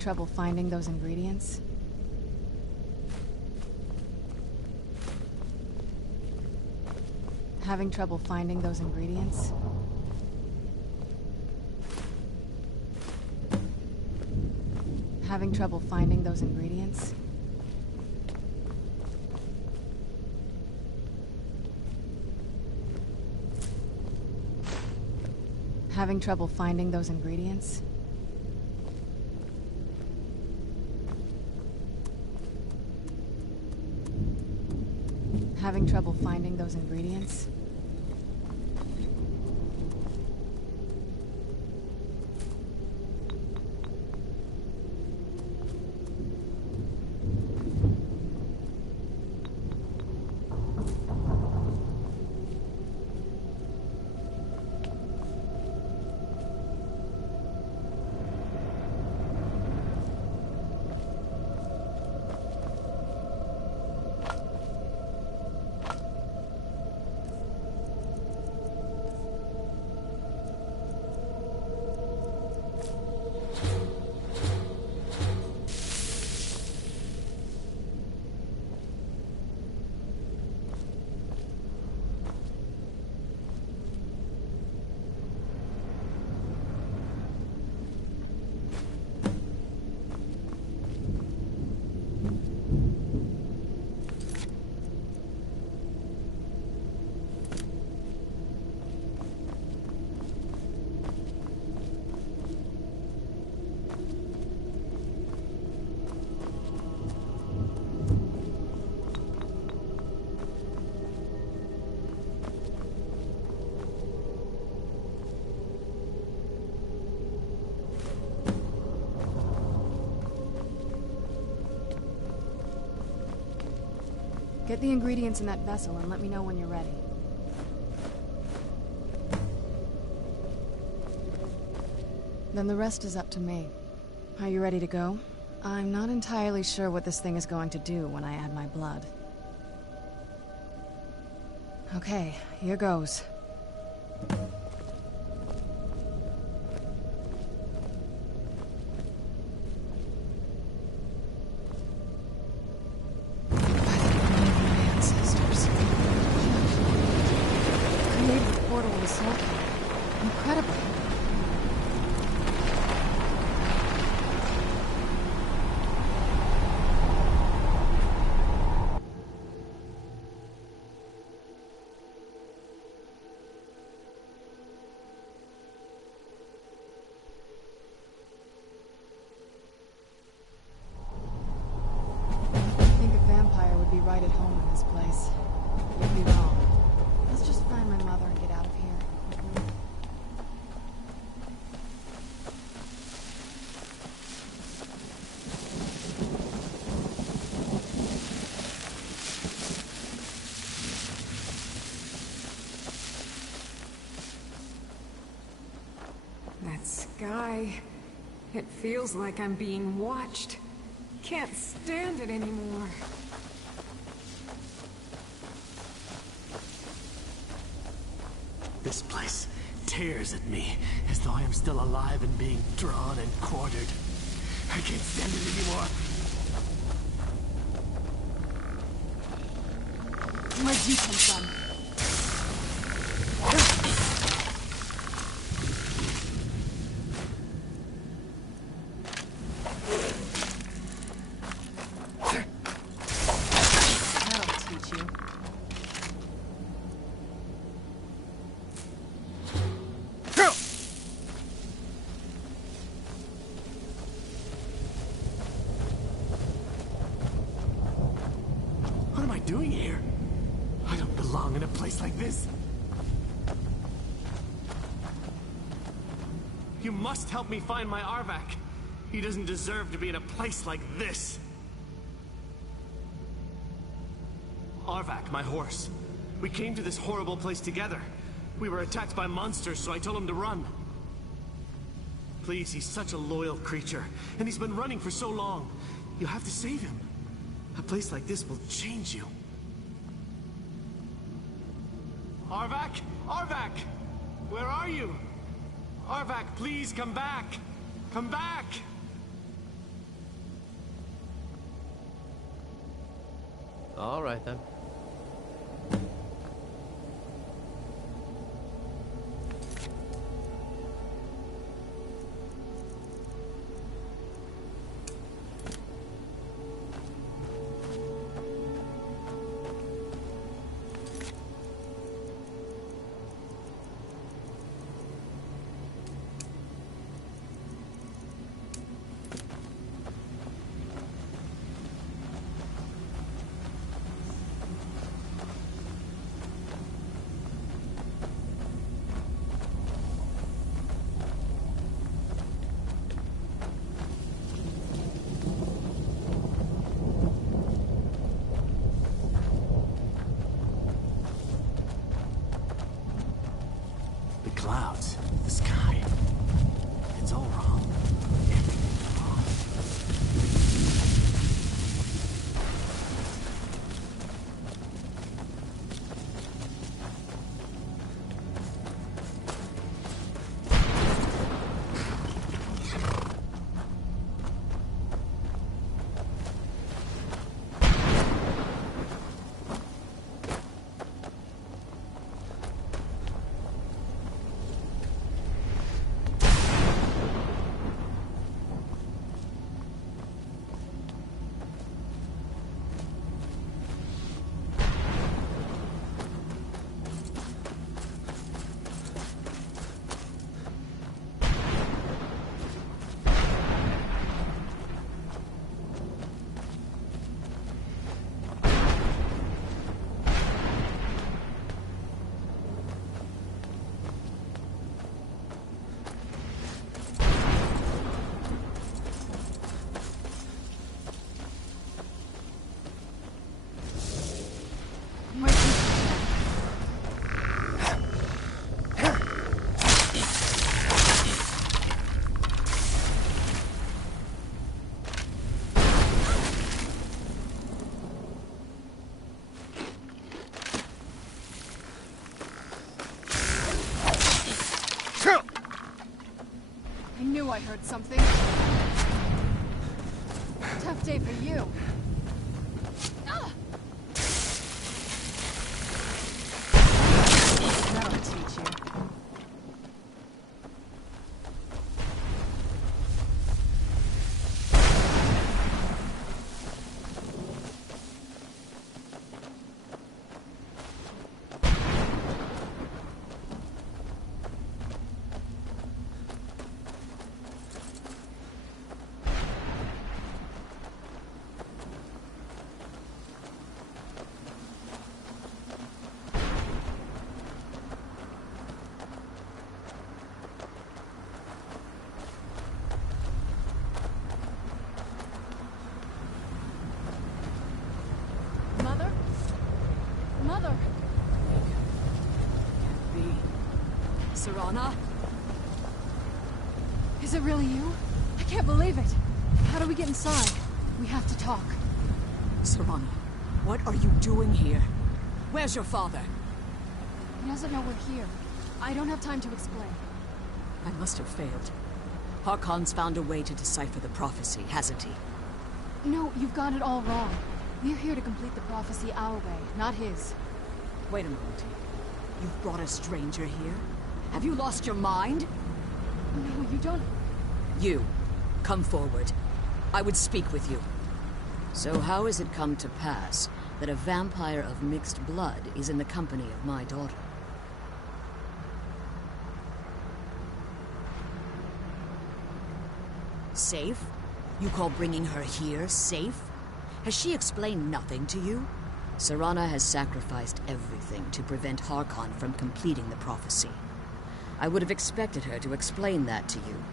Trouble finding those ingredients? Having trouble finding those ingredients? Having trouble finding those ingredients? Having trouble finding those ingredients? Having trouble finding those ingredients? Get the ingredients in that vessel and let me know when you're ready. Then the rest is up to me. Are you ready to go? I'm not entirely sure what this thing is going to do when I add my blood. Okay, here goes. Incredible. I think a vampire would be right at home in this place. You'd be wrong. Let's just find my mother and get out of here. That sky, it feels like I'm being watched. Can't stand it anymore. This place tears at me as though I am still alive and being drawn and quartered. I can't stand it anymore. Where'd you come from? What am I doing here? I don't belong in a place like this. You must help me find my Arvak. He doesn't deserve to be in a place like this. Arvak, my horse. We came to this horrible place together. We were attacked by monsters, so I told him to run. Please, he's such a loyal creature, and he's been running for so long. You have to save him. A place like this will change you. Arvak? Arvak! Where are you? Arvak, please come back! Come back! All right, then. The clouds, the sky. It's all wrong. Everything's wrong. I knew I heard something. Tough day for you. That'll teach you. Mother? Mother! Serana? Is it really you? I can't believe it. How do we get inside? We have to talk. Serana, what are you doing here? Where's your father? He doesn't know we're here. I don't have time to explain. I must have failed. Harkon's found a way to decipher the prophecy, hasn't he? No, you've got it all wrong. We're here to complete the prophecy our way, not his. Wait a moment. You've brought a stranger here? Have you lost your mind? No, you don't... You, come forward. I would speak with you. So how has it come to pass that a vampire of mixed blood is in the company of my daughter? Safe? You call bringing her here safe? Has she explained nothing to you? Serana has sacrificed everything to prevent Harkon from completing the prophecy. I would have expected her to explain that to you.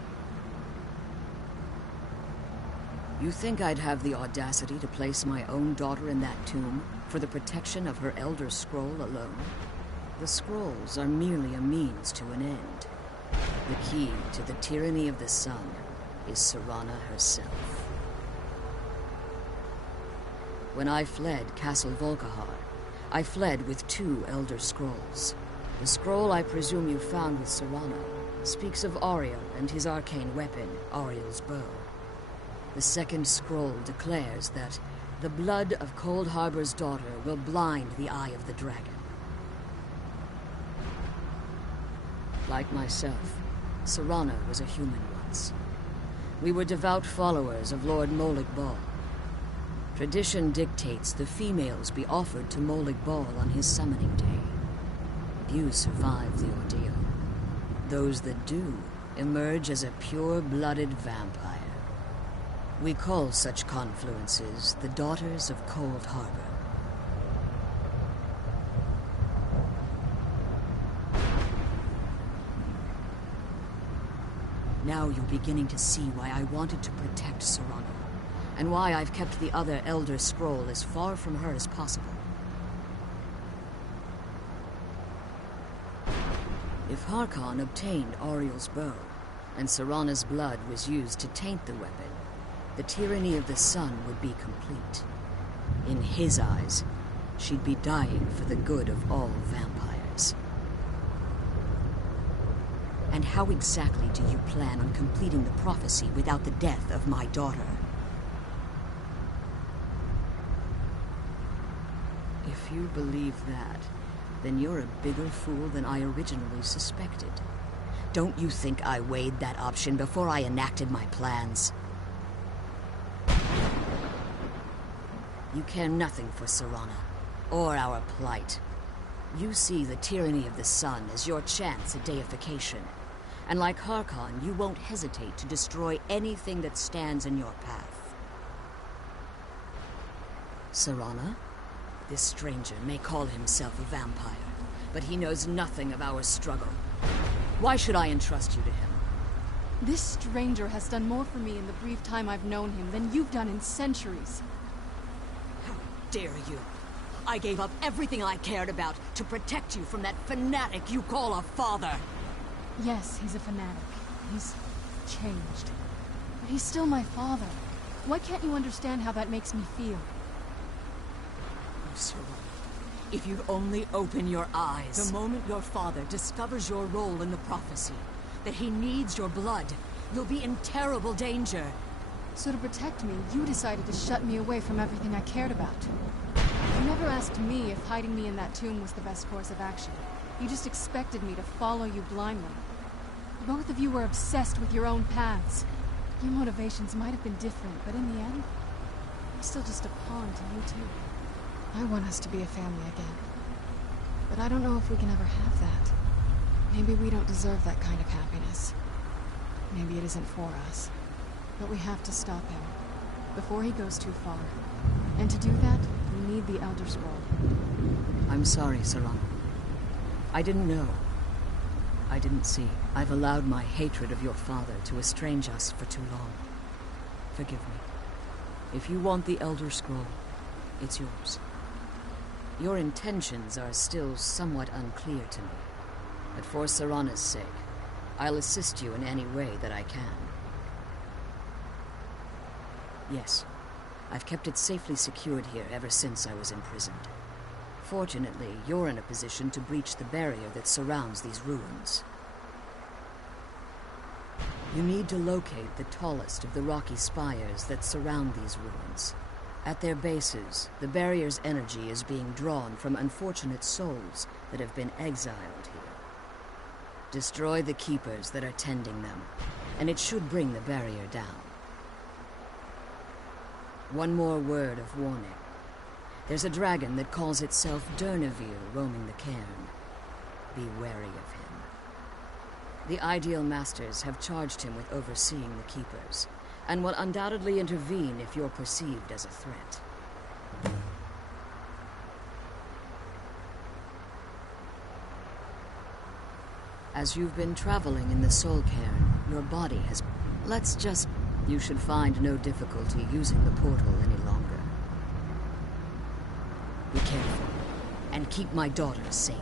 You think I'd have the audacity to place my own daughter in that tomb for the protection of her Elder Scroll alone? The scrolls are merely a means to an end. The key to the tyranny of the sun is Serana herself. When I fled Castle Volkihar, I fled with 2 Elder Scrolls. The scroll I presume you found with Serana speaks of Ariel and his arcane weapon, Ariel's bow. The second scroll declares that The blood of Cold Harbor's daughter will blind the eye of the dragon. Like myself, Serana was a human once. We were devout followers of Lord Molig Bal. Tradition dictates the females be offered to Molig Bal on his summoning day. Few survive the ordeal. Those that do emerge as a pure-blooded vampire. We call such confluences the Daughters of Cold Harbor. Now you're beginning to see why I wanted to protect Serana, and why I've kept the other Elder Scroll as far from her as possible. If Harkon obtained Auriel's bow, and Serana's blood was used to taint the weapon, the tyranny of the sun would be complete. In his eyes, she'd be dying for the good of all vampires. And how exactly do you plan on completing the prophecy without the death of my daughter? If you believe that, then you're a bigger fool than I originally suspected. Don't you think I weighed that option before I enacted my plans? You care nothing for Serana, or our plight. You see the tyranny of the sun as your chance at deification. And like Harkon, you won't hesitate to destroy anything that stands in your path. Serana? This stranger may call himself a vampire, but he knows nothing of our struggle. Why should I entrust you to him? This stranger has done more for me in the brief time I've known him than you've done in centuries. How dare you? I gave up everything I cared about to protect you from that fanatic you call a father. Yes, he's a fanatic. He's changed. But he's still my father. Why can't you understand how that makes me feel? Oh, Serana, if you'd only open your eyes. The moment your father discovers your role in the prophecy, that he needs your blood, you'll be in terrible danger. So to protect me, you decided to shut me away from everything I cared about. You never asked me if hiding me in that tomb was the best course of action. You just expected me to follow you blindly. Both of you were obsessed with your own paths. Your motivations might have been different, but in the end, I'm still just a pawn to you two. I want us to be a family again. But I don't know if we can ever have that. Maybe we don't deserve that kind of happiness. Maybe it isn't for us. But we have to stop him, before he goes too far. And to do that, we need the Elder Scroll. I'm sorry, Serana. I didn't know. I didn't see. I've allowed my hatred of your father to estrange us for too long. Forgive me. If you want the Elder Scroll, it's yours. Your intentions are still somewhat unclear to me. But for Serana's sake, I'll assist you in any way that I can. Yes, I've kept it safely secured here ever since I was imprisoned. Fortunately, you're in a position to breach the barrier that surrounds these ruins. You need to locate the tallest of the rocky spires that surround these ruins. At their bases, the barrier's energy is being drawn from unfortunate souls that have been exiled here. Destroy the keepers that are tending them, and it should bring the barrier down. One more word of warning. There's a dragon that calls itself Durnevere roaming the cairn. Be wary of him. The Ideal Masters have charged him with overseeing the Keepers, and will undoubtedly intervene if you're perceived as a threat. As you've been traveling in the Soul Cairn, your body has... You should find no difficulty using the portal any longer. Be careful, and keep my daughter safe.